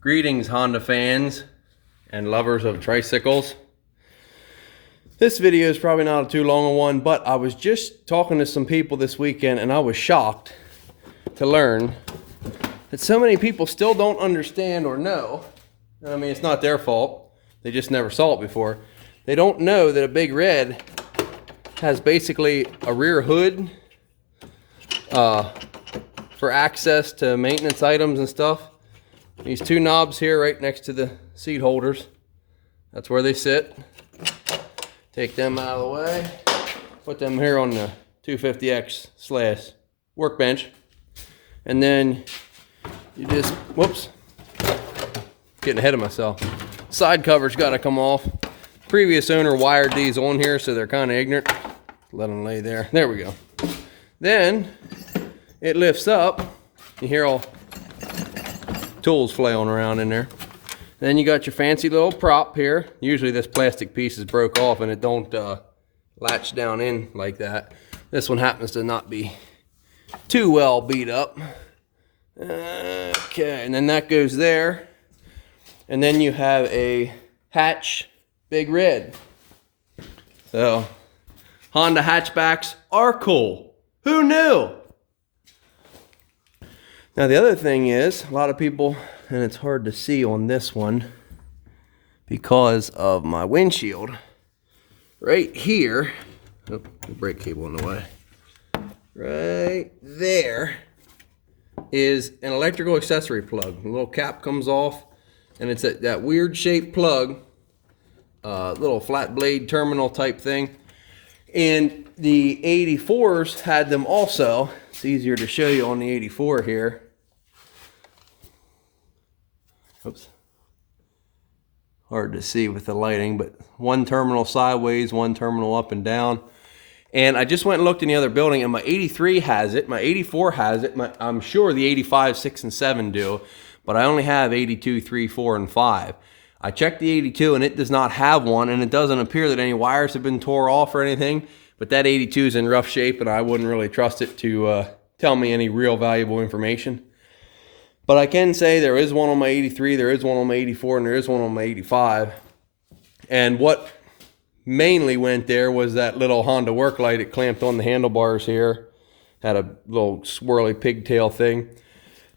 Greetings, Honda fans and lovers of tricycles. This video is probably not a too long a one, but I was just talking to some people this weekend and I was shocked to learn that so many people still don't understand or know. I mean, it's not their fault. They just never saw it before. They don't know that a Big Red has basically a rear hood for access to maintenance items and stuff. These two knobs here right next to the seat holders. That's where they sit. Take them out of the way. Put them here on the 250X / workbench. And then you just, whoops, getting ahead of myself. Side cover's gotta come off. Previous owner wired these on here, so they're kind of ignorant. Let them lay there. There we go. Then it lifts up. You hear all tools flailing around in there. Then you got your fancy little prop here. Usually this plastic piece is broke off and it don't latch down in like that. This one happens to not be too well beat up. Okay, and then that goes there. And then you have a hatch Big Red. So Honda hatchbacks are cool. Who knew? Now the other thing is, a lot of people, and it's hard to see on this one because of my windshield, right here, oh, the brake cable in the way, right there is an electrical accessory plug. The little cap comes off, and it's that weird shaped plug, little flat blade terminal type thing. And the 84s had them also. It's easier to show you on the 84 here. Oops. Hard to see with the lighting, but one terminal sideways, one terminal up and down. And I just went and looked in the other building, and my 83 has it, my 84 has it, I'm sure the 85, 6, and 7 do, but I only have 82, 3, 4, and 5. I checked the 82, and it does not have one, and it doesn't appear that any wires have been tore off or anything, but that 82 is in rough shape, and I wouldn't really trust it to tell me any real valuable information. But I can say there is one on my 83, there is one on my 84, and there is one on my 85. And what mainly went there was that little Honda work light. It clamped on the handlebars here. Had a little swirly pigtail thing.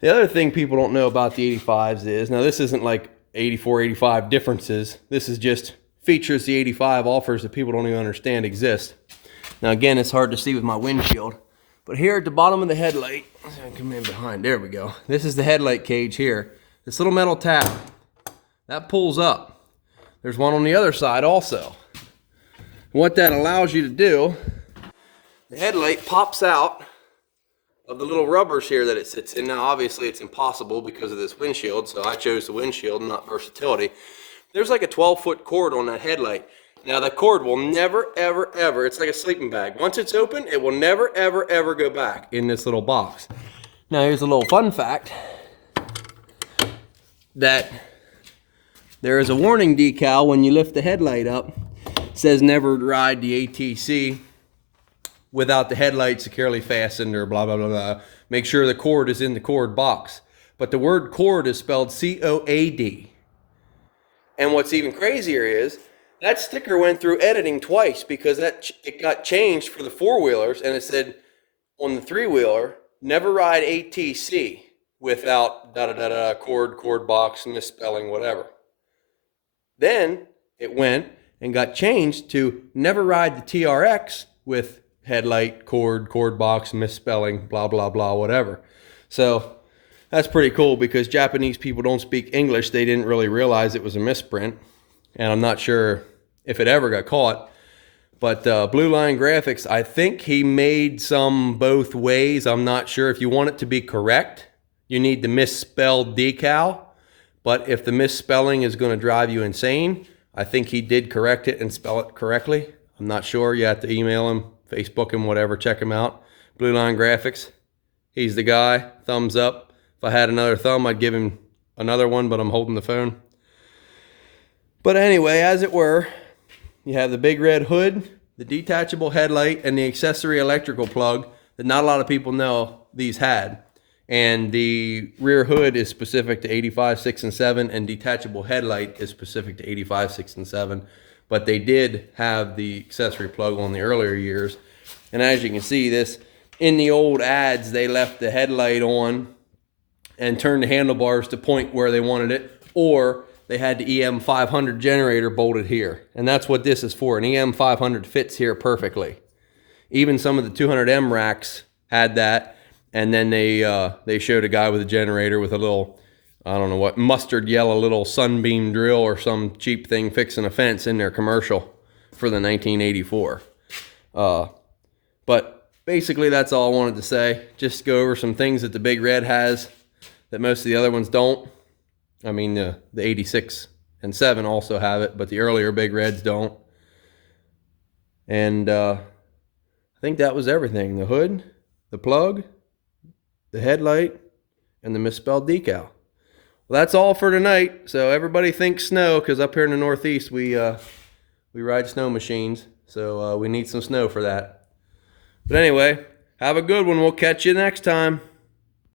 The other thing people don't know about the 85s is, now this isn't like 84, 85 differences. This is just features the 85 offers that people don't even understand exist. Now again, it's hard to see with my windshield. But here at the bottom of the headlight, come in behind, there we go. This is the headlight cage here. This little metal tab, that pulls up. There's one on the other side also. What that allows you to do, the headlight pops out of the little rubbers here that it sits in. Now obviously it's impossible because of this windshield, so I chose the windshield, not versatility. There's like a 12-foot cord on that headlight. Now the cord will never, ever, ever, it's like a sleeping bag. Once it's open, it will never, ever, ever go back in this little box. Now here's a little fun fact, that there is a warning decal when you lift the headlight up. It says never ride the ATC without the headlight securely fastened or blah, blah, blah, blah. Make sure the cord is in the cord box. But the word cord is spelled C-O-A-D. And what's even crazier is, that sticker went through editing twice because it got changed for the four-wheelers, and it said on the three-wheeler, never ride ATC without da-da-da-da, cord box, misspelling, whatever. Then it went and got changed to never ride the TRX with headlight, cord box, misspelling, blah, blah, blah, whatever. So that's pretty cool because Japanese people don't speak English. They didn't really realize it was a misprint, and I'm not sure if it ever got caught. But Blue Line Graphics, I think he made some both ways. I'm not sure. If you want it to be correct, you need the misspelled decal. But if the misspelling is going to drive you insane, I think he did correct it and spell it correctly. I'm not sure. You have to email him, Facebook him, whatever. Check him out. Blue Line Graphics. He's the guy. Thumbs up. If I had another thumb, I'd give him another one, but I'm holding the phone. But anyway, as it were, you have the Big Red hood, the detachable headlight, and the accessory electrical plug that not a lot of people know these had. And the rear hood is specific to 85, 6, and 7, and detachable headlight is specific to 85, 6, and 7. But they did have the accessory plug on the earlier years. And as you can see, this in the old ads, they left the headlight on and turned the handlebars to point where they wanted it, or they had the EM 500 generator bolted here. And that's what this is for. An EM 500 fits here perfectly. Even some of the 200M racks had that. And then they showed a guy with a generator with a little, I don't know what, mustard yellow little Sunbeam drill or some cheap thing fixing a fence in their commercial for the 1984. But basically that's all I wanted to say. Just go over some things that the Big Red has that most of the other ones don't. I mean, the 86 and 7 also have it, but the earlier Big Reds don't. And I think that was everything. The hood, the plug, the headlight, and the misspelled decal. Well, that's all for tonight. So everybody thinks snow, because up here in the Northeast we ride snow machines, so we need some snow for that. But anyway, have a good one. We'll catch you next time.